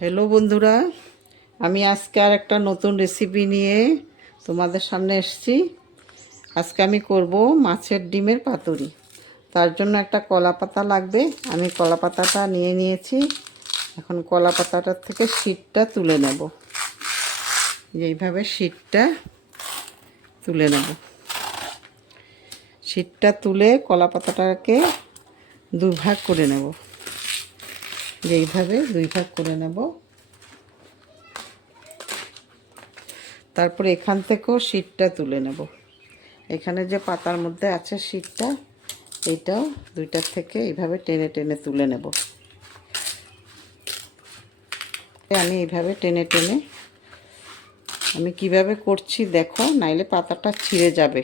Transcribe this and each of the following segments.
Hello বন্ধুরা, আমি আজকে আর একটা নতুন রেসিপি নিয়ে তোমাদের সামনে এসেছি। আজকে আমি করব মাছের ডিমের পাতুরি। তার জন্য একটা কলা পাতা লাগবে। আমি কলা পাতাটা নিয়ে নিয়েছি। এখন কলা পাতাটার থেকে শীটটা তুলে নেব। এইভাবে শীটটা তুলে নেব। শীটটা তুলে কলা পাতাটাকে দুই ভাগ করে নেব। এইভাবে দুই ভাগ করে নেব। তারপরে এখান থেকেও শীটটা তুলে নেব। এখানে যে পাতার মধ্যে আছে শীটটা, এইটাও দুইটার থেকে এইভাবে টেনে টেনে তুলে নেব। আমি এইভাবে টেনে টেনে আমি কিভাবে করছি দেখো, নাইলে পাতাটা ছিঁড়ে যাবে।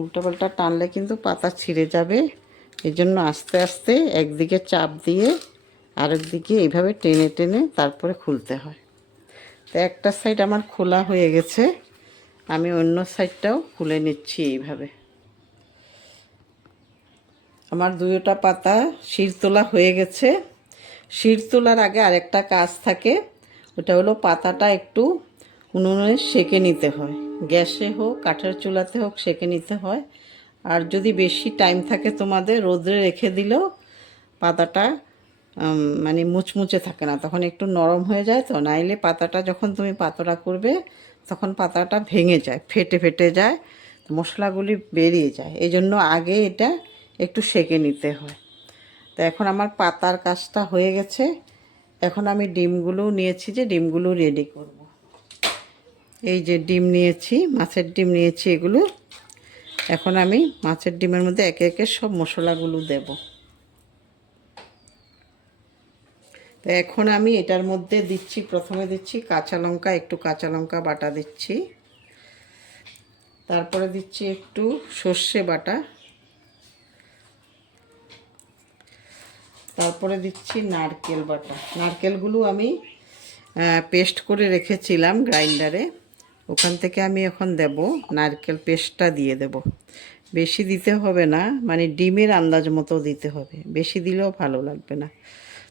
উল্টোপাল্টা টানলে কিন্তু পাতা ছিঁড়ে যাবে। এই জন্য আস্তে আস্তে একদিকে চাপ দিয়ে আরেক দিকে এইভাবে টেনে টেনে তারপরে খুলতে হয়। তো একটা সাইড আমার খোলা হয়ে গেছে, আমি অন্য সাইডটাও খুলে নিচ্ছি। এইভাবে আমার দুইটা পাতা শির তোলা হয়ে গেছে। শির তোলার আগে আরেকটা কাজ থাকে, ওটা হলো পাতাটা একটু উনুনে সেঁকে নিতে হয়। গ্যাসে হোক কাঠের চুলাতে হোক সেঁকে নিতে হয়। আর যদি বেশি টাইম থাকে তোমাদের, রোদে রেখে দিলেও পাতাটা মানে মুচমুচে থাকে না, তখন একটু নরম হয়ে যায়। তো নাইলে পাতাটা যখন তুমি পাতলা করবে তখন পাতাটা ভেঙে যায়, ফেটে ফেটে যায়, মশলাগুলি বেরিয়ে যায়। এই জন্য আগে এটা একটু সেঁকে নিতে হয়। তো এখন আমার পাতার কাজটা হয়ে গেছে। এখন আমি ডিমগুলো নিয়েছি, যে ডিমগুলো রেডি করব। এই যে ডিম নিয়েছি, মাছের ডিম নিয়েছি এগুলো। এখন আমি মাছের ডিমের মধ্যে একে একে সব মশলাগুলো দেব। তো এখন আমি এটার মধ্যে দিচ্ছি, প্রথমে দিচ্ছি কাঁচা লঙ্কা, একটু কাঁচা লঙ্কা বাটা দিচ্ছি। তারপরে দিচ্ছি একটু সর্ষে বাটা। তারপরে দিচ্ছি নারকেল বাটা। নারকেলগুলো আমি পেস্ট করে রেখেছিলাম গ্রাইন্ডারে, ওখান থেকে আমি এখন দেব নারকেল পেস্টটা দিয়ে দেব। বেশি দিতে হবে না, মানে ডিমের আন্দাজ মতো দিতে হবে, বেশি দিলেও ভালো লাগবে না।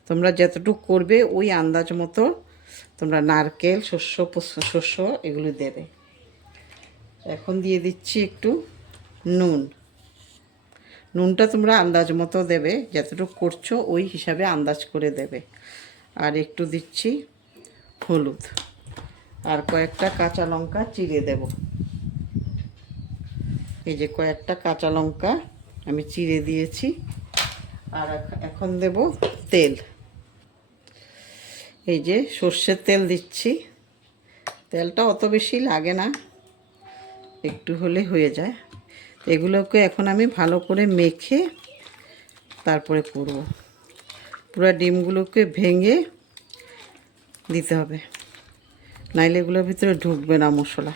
তোমরা যতটুকু করবে ওই আন্দাজ মতো তোমরা নারকেল, শস্য এগুলো দেবে। এখন দিয়ে দিচ্ছি একটু নুন। নুনটা তোমরা আন্দাজ মতো দেবে, যতটুকু করছো ওই হিসাবে আন্দাজ করে দেবে। আর একটু দিচ্ছি হলুদ, আর কয়েকটা কাঁচা লঙ্কা চিড়ে দেব। এই যে কয়েকটা কাঁচা লঙ্কা আমি চিড়ে দিয়েছি। আর এখন দেব তেল। এই যে সর্ষের তেল দিচ্ছি। তেলটা অত বেশি লাগে না, একটু হলে হয়ে যায়। এগুলোকে এখন আমি ভালো করে মেখে তারপরে করব। পুরো ডিমগুলোকে ভেঙে দিতে হবে, নাইলে এগুলোর ভিতরে ঢুকবে না মশলা।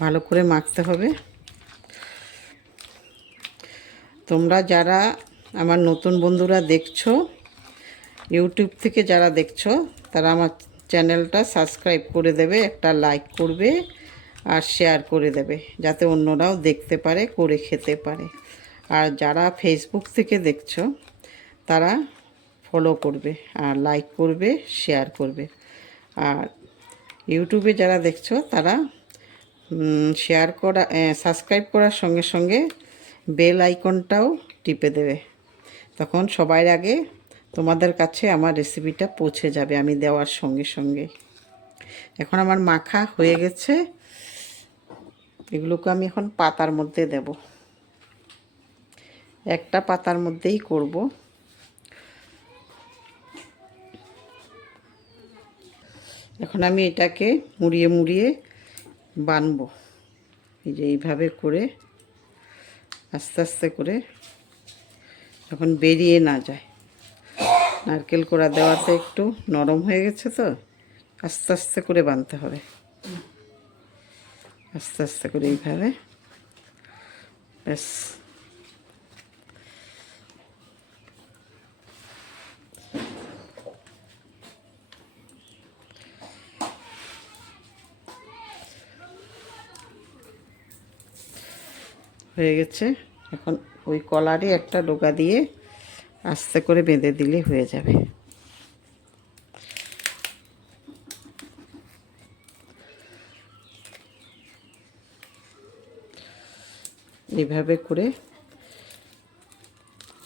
ভালো করে মাখতে হবে। তোমরা যারা আমার নতুন বন্ধুরা দেখছো, ইউটিউব থেকে যারা দেখছো, তারা আমার চ্যানেলটা সাবস্ক্রাইব করে দেবে, একটা লাইক করবে আর শেয়ার করে দেবে, যাতে অন্যরাও দেখতে পারে, করে খেতে পারে। আর যারা ফেসবুক থেকে দেখছো তারা ফলো করবে আর লাইক করবে, শেয়ার করবে। আর ইউটিউবে যারা দেখছো তারা শেয়ার করা, সাবস্ক্রাইব করার সঙ্গে সঙ্গে বেল আইকনটাও টিপে দেবে। তখন সবার আগে তোমাদের কাছে আমার রেসিপিটা পৌঁছে যাবে আমি দেওয়ার সঙ্গে সঙ্গে। এখন আমার মাখা হয়ে গেছে, এগুলোকে আমি এখন পাতার মধ্যে দেব। একটা পাতার মধ্যেই করব। এখন আমি এটাকে মুড়িয়ে মুড়িয়ে বানবো। এই যে এইভাবে করে আস্তে আস্তে করে, যখন বেরিয়ে না যায়। নারকেল কোড়া দেওয়াতে একটু নরম হয়ে গেছে, তো আস্তে আস্তে করে বানতে হবে। আস্তে আস্তে করে এইভাবে, ব্যাস। হয়ে গেছে। এখন ওই কলারই একটা ডোকা দিয়ে আস্তে করে বেঁধে দিলে হয়ে যাবে। এইভাবে করে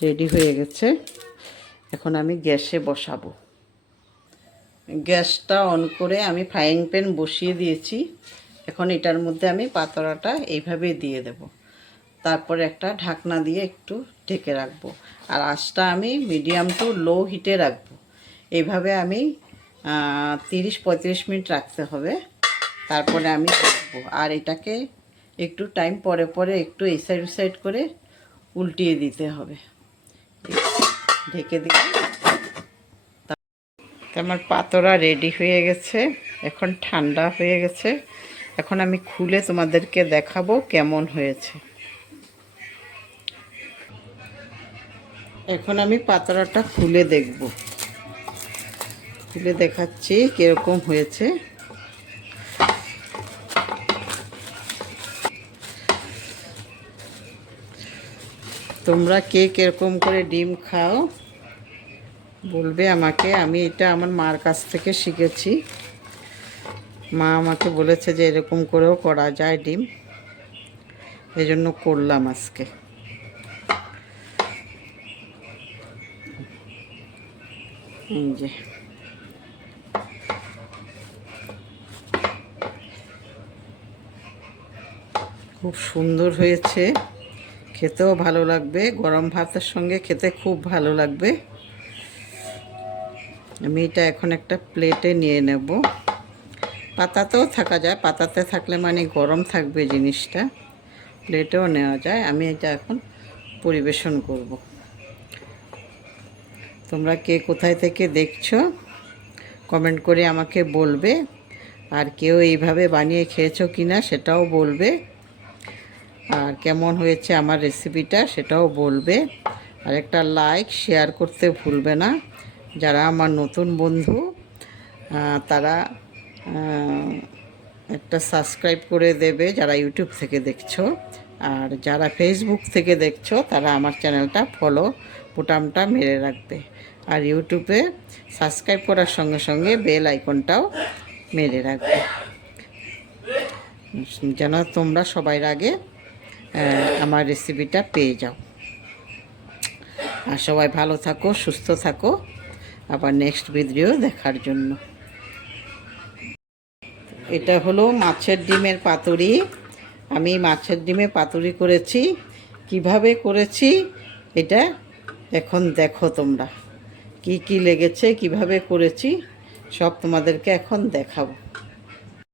রেডি হয়ে গেছে। এখন আমি গ্যাসে বসাবো। গ্যাসটা অন করে আমি ফ্রাইং প্যান বসিয়ে দিয়েছি। এখন এটার মধ্যে আমি পাতোড়াটা এইভাবে দিয়ে দেব। তারপরে একটা ঢাকনা দিয়ে একটু ঢেকে রাখবো। আর আঁচটা আমি মিডিয়াম টু লো হিটে রাখবো। এইভাবে আমি 30-35 মিনিট রাখতে হবে। তারপরে আমি দেখবো। আর এটাকে একটু টাইম পরে পরে একটু এই সাইড সাইড করে উল্টিয়ে দিতে হবে। ঢেকে দিয়ে আমার পাতোড়া রেডি হয়ে গেছে। এখন ঠান্ডা হয়ে গেছে। এখন আমি খুলে তোমাদেরকে দেখাবো কেমন হয়েছে। এখন আমি পাতোড়াটা খুলে দেখব। খুলে দেখাচ্ছি কিরকম হয়েছে। তোমরা কে কিরকম করে ডিম খাও বলবে আমাকে। আমি এটা আমার মার কাছ থেকে শিখেছি। মা আমাকে বলেছে যে এরকম করেও করা যায় ডিম, এই জন্য করলাম আজকে। এই যে খুব সুন্দর হয়েছে, খেতেও ভালো লাগবে। গরম ভাতের সঙ্গে খেতে খুব ভালো লাগবে। আমি এটা এখন একটা প্লেটে নিয়ে নেব। পাতাতেও থাকা যায়, পাতাতে থাকলে মানে গরম থাকবে জিনিসটা, প্লেটেও নেওয়া যায়। আমি এটা এখন পরিবেশন করব। তোমরা কে কোথায় থেকে দেখছো কমেন্ট করে আমাকে বলবে। আর কেউ এইভাবে বানিয়ে খেয়েছো কি না সেটাও বলবে। আর কেমন হয়েছে আমার রেসিপিটা সেটাও বলবে। আর একটা লাইক শেয়ার করতে ভুলবে না। যারা আমার নতুন বন্ধু তারা একটা সাবস্ক্রাইব করে দেবে যারা ইউটিউব থেকে দেখছো। আর যারা ফেসবুক থেকে দেখছো তারা আমার চ্যানেলটা ফলো বোতামটা মেরে রাখবে। আর ইউটিউবে সাবস্ক্রাইব করার সঙ্গে সঙ্গে বেল আইকনটাও মেরে রাখবে, যেন তোমরা সবার আগে আমার রেসিপিটা পেয়ে যাও। আর সবাই ভালো থাকো, সুস্থ থাকো। আবার নেক্সট ভিডিও দেখার জন্য। এটা হলো মাছের ডিমের পাতুরি। আমি মাছের ডিমের পাতুরি করেছি। কিভাবে করেছি এটা এখন দেখো তোমরা। কি কি লেগেছে, কিভাবে করেছি সব তোমাদেরকে এখন দেখাবো।